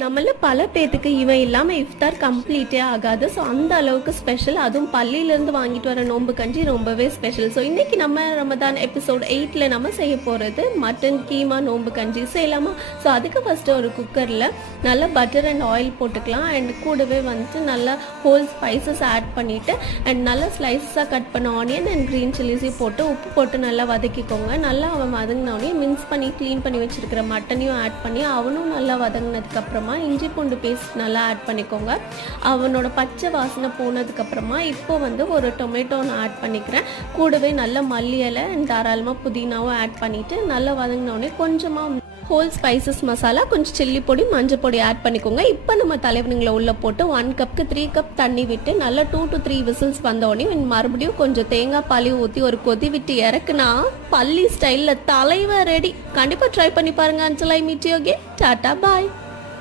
நம்மள பல பேத்துக்கு இவன் இல்லாம இஃப்தார் கம்ப்ளீட்டே ஆகாது. ஸோ அந்த அளவுக்கு ஸ்பெஷல். அதுவும் பள்ளியிலேருந்து வாங்கிட்டு வர நோம்பு கஞ்சி ரொம்பவே ஸ்பெஷல். ஸோ இன்னைக்கு நம்ம ரமதான் எபிசோட் 8ல் நம்ம செய்ய போகிறது மட்டன் கீமா நோம்பு கஞ்சி செய்யலாமா? ஸோ அதுக்கு ஃபஸ்ட்டு ஒரு குக்கரில் நல்லா பட்டர் அண்ட் ஆயில் போட்டுக்கலாம். அண்ட் கூடவே வந்துட்டு நல்லா ஹோல் ஸ்பைசஸ் ஆட் பண்ணிவிட்டு அண்ட் நல்லா ஸ்லைஸாக கட் பண்ண ஆனியன் அண்ட் க்ரீன் சில்லிஸையும் போட்டு உப்பு போட்டு நல்லா வதக்கிக்கோங்க. நல்லா அவன் வதங்கினோடனே மின்ஸ் பண்ணி க்ளீன் பண்ணி வச்சுருக்கிற மட்டனையும் ஆட் பண்ணி அவனும் நல்லா வதங்கினதுக்கப்புறமா இஞ்சி பூண்டு பேஸ்ட் நல்லா ஆட் பண்ணிக்கோங்க. அவனோட பச்சை வாசனை போனதுக்கப்புறமா இப்போ வந்து ஒரு டொமேட்டோ நான் ஆட் பண்ணிக்கிறேன். கூடவே நல்ல மல்லி இலை அண்ட் தாராளமாக புதினாவும் ஆட் பண்ணிவிட்டு நல்லா வதங்கினோடனே கொஞ்சமாக ஹோல் ஸ்பைசஸ் மசாலா, கொஞ்சம் சில்லி பொடி, மஞ்சள் பொடி ஆட் பண்ணிக்கோங்க. இப்போ நம்ம தலைவனுங்களை உள்ளே போட்டு 1 கப்புக்கு 3 கப் தண்ணி விட்டு நல்லா 2 to 3 விசில்ஸ் வந்தோடனே மறுபடியும் கொஞ்சம் தேங்காய் பாலையும் ஊற்றி ஒரு கொதி விட்டு இறக்குனா பள்ளி ஸ்டைலில் தலைவர் ரெடி. கண்டிப்பாக ட்ரை பண்ணி பாருங்க. Until I meet you again. Tata bye.